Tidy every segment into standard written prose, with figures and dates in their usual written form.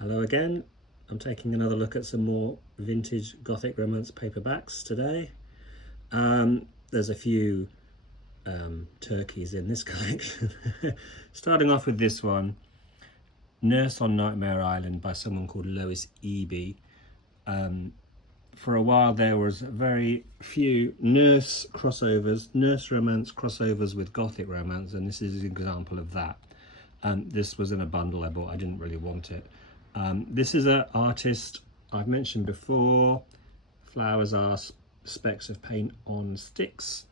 Hello again. I'm taking another look at some more vintage Gothic romance paperbacks today. There's a few turkeys in this collection. Starting off with this one, Nurse on Nightmare Island by someone called Lois Eby. For a while there was very few nurse romance crossovers with Gothic romance, and this is an example of that. This was in a bundle I bought. I didn't really want it. This is an artist I've mentioned before. Flowers are specks of paint on sticks.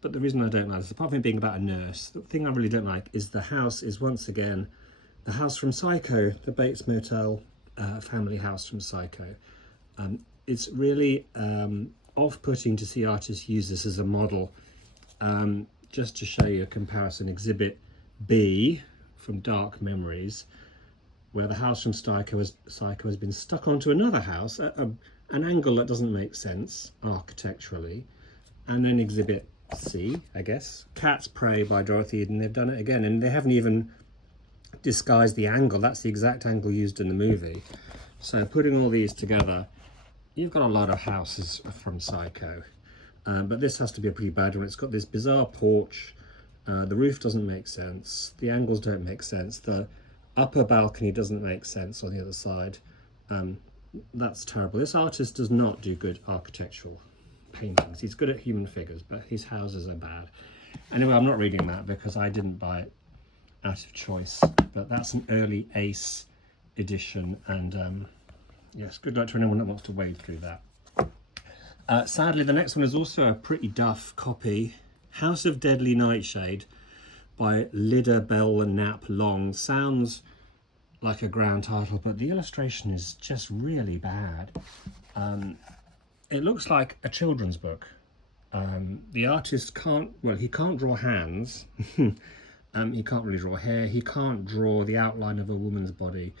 But the reason I don't like this, apart from it being about a nurse, the thing I really don't like is the house is once again the house from Psycho, the Bates Motel family house from Psycho. It's really off-putting to see artists use this as a model. Just to show you a comparison, Exhibit B from Dark Memories, where the house from Psycho has been stuck onto another house at an angle that doesn't make sense architecturally. And then Exhibit C, I guess, Cat's Prey by Dorothy Eden. They've done it again, and they haven't even disguised the angle. That's the exact angle used in the movie. So putting all these together, you've got a lot of houses from Psycho. But this has to be a pretty bad one. It's got this bizarre porch. The roof doesn't make sense. The angles don't make sense. The upper balcony doesn't make sense on the other side. That's terrible. This artist does not do good architectural paintings. He's good at human figures, but his houses are bad. Anyway, I'm not reading that because I didn't buy it out of choice, but that's an early Ace edition, and yes, good luck to anyone that wants to wade through that. Sadly, the next one is also a pretty duff copy. House of Deadly Nightshade by Lyda Bell Knapp Long. Sounds like a grand title, but the illustration is just really bad. It looks like a children's book. The artist he can't draw hands. He can't really draw hair. He can't draw the outline of a woman's body.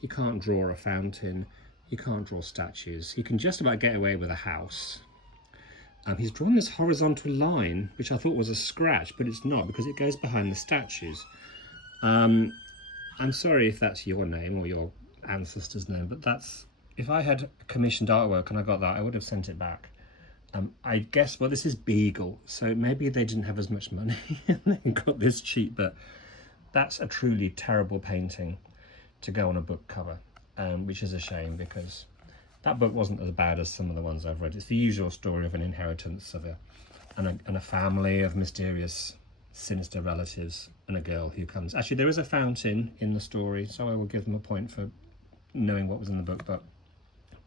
He can't draw a fountain. He can't draw statues. He can just about get away with a house. He's drawn this horizontal line, which I thought was a scratch, but it's not, because it goes behind the statues. I'm sorry if that's your name or your ancestor's name, but that's, if I had commissioned artwork and I got that, I would have sent it back. I guess, well, this is Beagle, so maybe they didn't have as much money and they got this cheap, but that's a truly terrible painting to go on a book cover, which is a shame, because that book wasn't as bad as some of the ones I've read. It's the usual story of an inheritance of a family of mysterious, sinister relatives and a girl who comes. Actually, there is a fountain in the story, so I will give them a point for knowing what was in the book, but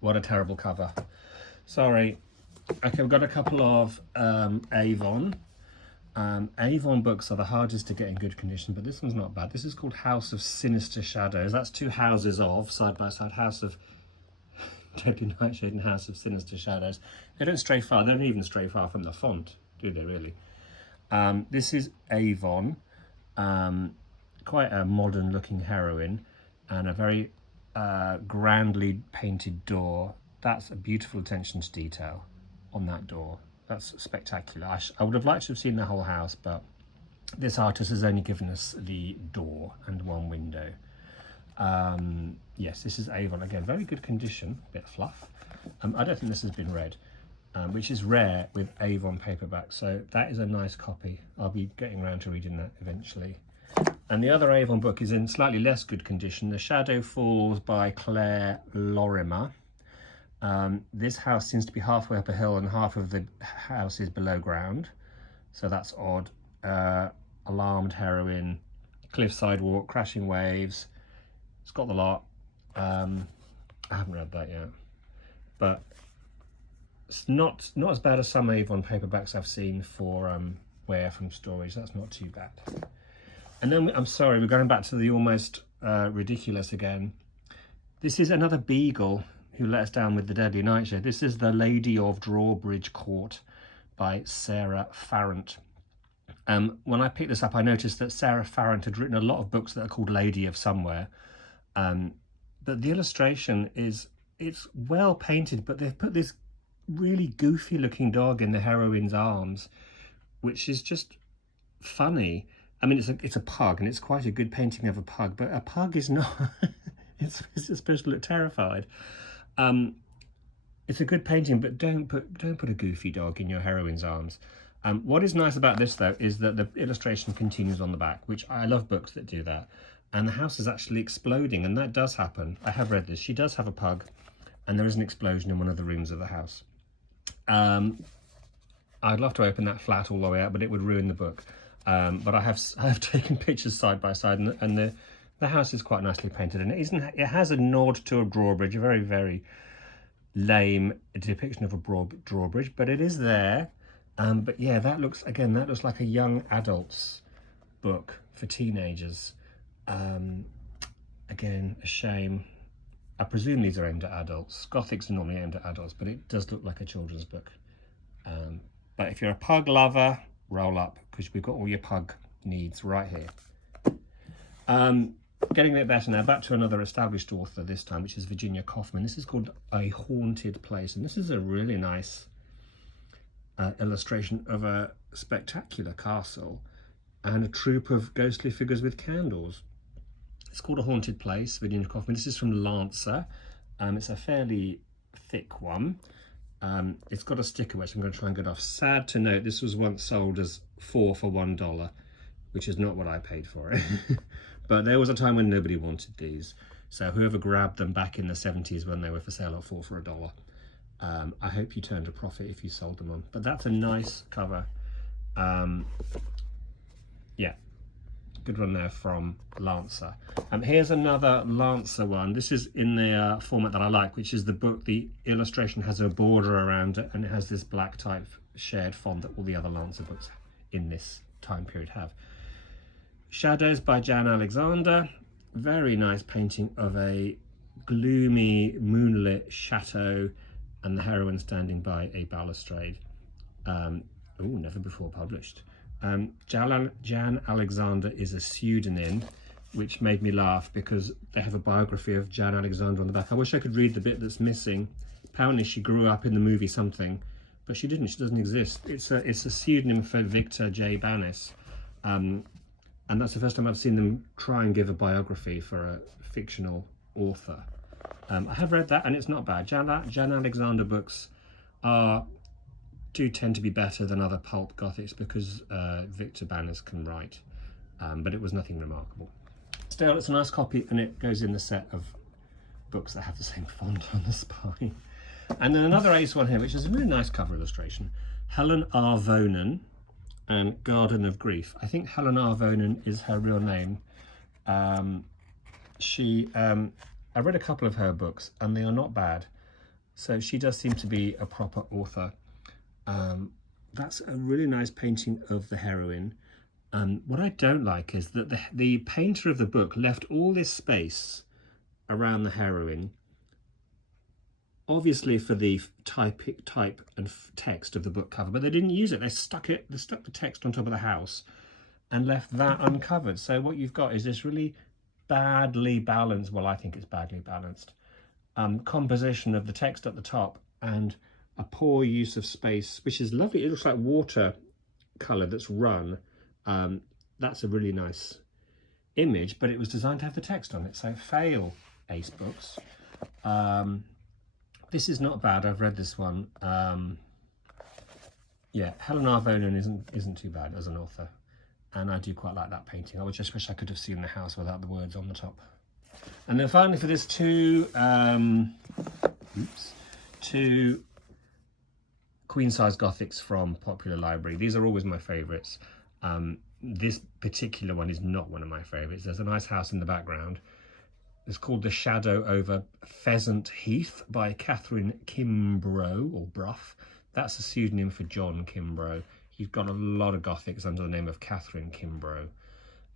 what a terrible cover. Sorry. Okay, we've got a couple of Avon. Avon books are the hardest to get in good condition, but this one's not bad. This is called House of Sinister Shadows. That's two houses of, side by side, House of Deadly Nightshade and House of Sinister Shadows. They don't stray far. They don't even stray far from the font, do they really? This is Avon, quite a modern looking heroine, and a very grandly painted door. That's a beautiful attention to detail on that door. That's spectacular. I would have liked to have seen the whole house, but this artist has only given us the door and one window. Yes, this is Avon again, very good condition, bit fluff. I don't think this has been read, which is rare with Avon paperback, so that is a nice copy. I'll be getting around to reading that eventually. And the other Avon book is in slightly less good condition, The Shadow Falls by Claire Lorimer. This house seems to be halfway up a hill and half of the house is below ground, so that's odd. Alarmed heroine, cliffside walk, crashing waves. It's got the lot. I haven't read that yet, but it's not as bad as some Avon paperbacks I've seen for Where from Stories. That's not too bad. And then, I'm sorry, we're going back to the almost ridiculous again. This is another Beagle who let us down with The Deadly Nightshade. This is The Lady of Drawbridge Court by Sarah Farrant. When I picked this up, I noticed that Sarah Farrant had written a lot of books that are called Lady of Somewhere. But the illustration it's well painted, but they've put this really goofy looking dog in the heroine's arms, which is just funny. I mean, it's a pug, and it's quite a good painting of a pug, but a pug is not it's supposed to look terrified. It's a good painting, but don't put a goofy dog in your heroine's arms. What is nice about this though is that the illustration continues on the back, which I love books that do that. And the house is actually exploding, and that does happen. I have read this. She does have a pug, and there is an explosion in one of the rooms of the house. I'd love to open that flat all the way out, but it would ruin the book. But I have taken pictures side by side, and the house is quite nicely painted, and it has a nod to a drawbridge, a very, very lame depiction of a drawbridge, but it is there. But yeah, that looks like a young adult's book for teenagers. Again, a shame. I presume these are aimed at adults. Gothics are normally aimed at adults, but it does look like a children's book. But if you're a pug lover, roll up, because we've got all your pug needs right here. Getting a bit better now, back to another established author this time, which is Virginia Kaufman. This is called A Haunted Place, and this is a really nice illustration of a spectacular castle and a troop of ghostly figures with candles. It's called A Haunted Place, Virginia Kaufman. This is from Lancer. It's a fairly thick one. It's got a sticker which I'm going to try and get off. Sad to note, this was once sold as 4 for $1, which is not what I paid for it. But there was a time when nobody wanted these. So whoever grabbed them back in the 70s when they were for sale at 4 for $1, I hope you turned a profit if you sold them on. But that's a nice cover. Yeah, good one there from Lancer. Here's another Lancer one. This is in the format that I like, which is the book. The illustration has a border around it, and it has this black type shared font that all the other Lancer books in this time period have. Shadows by Jan Alexander. Very nice painting of a gloomy moonlit chateau and the heroine standing by a balustrade. Never before published. Jan Alexander is a pseudonym, which made me laugh because they have a biography of Jan Alexander on the back. I wish I could read the bit that's missing. Apparently she grew up in the movie something, but she didn't. She doesn't exist. It's a pseudonym for Victor J. Banis. And that's the first time I've seen them try and give a biography for a fictional author. I have read that, and it's not bad. Jan Alexander books do tend to be better than other pulp Gothics because Victor Banis can write, but it was nothing remarkable. Still, it's a nice copy, and it goes in the set of books that have the same font on the spine. And then another ace one here, which is a really nice cover illustration. Helen R. Vonan and Garden of Grief. I think Helen R. Vonan is her real name. I read a couple of her books, and they are not bad. So she does seem to be a proper author. That's a really nice painting of the heroine. What I don't like is that the painter of the book left all this space around the heroine, obviously for the type and text of the book cover, but they didn't use it. They stuck the text on top of the house and left that uncovered. So what you've got is this really badly balanced, well, I think it's badly balanced, composition of the text at the top and a poor use of space, which is lovely. It looks like water colour that's run. That's a really nice image, but it was designed to have the text on it. So fail, Ace Books. This is not bad. I've read this one. Yeah, Helen R. Vonan isn't too bad as an author, and I do quite like that painting. I just wish I could have seen the house without the words on the top. And then finally, for this two queen-size Gothics from Popular Library. These are always my favourites. This particular one is not one of my favourites. There's a nice house in the background. It's called The Shadow over Pheasant Heath by Catherine Kimbrough, or Bruff. That's a pseudonym for John Kimbrough. He's got a lot of Gothics under the name of Catherine Kimbrough.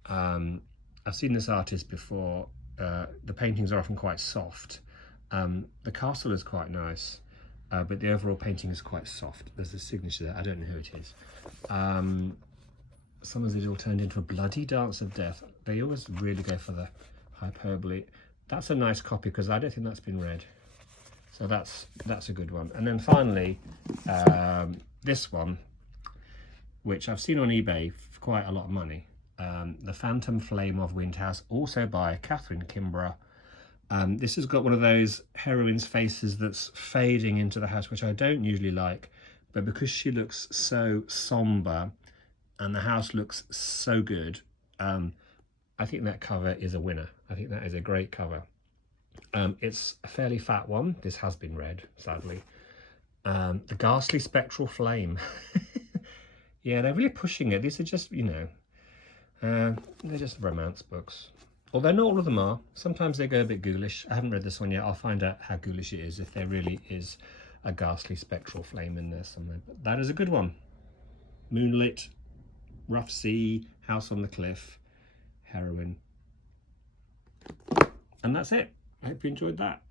I've seen this artist before. The paintings are often quite soft. The castle is quite nice, but the overall painting is quite soft. There's a signature there. I don't know who it is. Some of these all turned into a bloody dance of death. They always really go for the hyperbole. That's a nice copy because I don't think that's been read. So that's a good one. And then finally, this one, which I've seen on eBay for quite a lot of money. The Phantom Flame of Windhouse, also by Catherine Kimbrough. This has got one of those heroines' faces that's fading into the house, which I don't usually like, but because she looks so somber and the house looks so good, I think that cover is a winner. I think that is a great cover. It's a fairly fat one. This has been read, sadly. The Ghastly Spectral Flame. Yeah, they're really pushing it. These are just, you know, they're just romance books. Although not all of them are. Sometimes they go a bit ghoulish. I haven't read this one yet. I'll find out how ghoulish it is, if there really is a ghastly spectral flame in there somewhere. But that is a good one. Moonlit, rough sea, house on the cliff, heroine. And that's it. I hope you enjoyed that.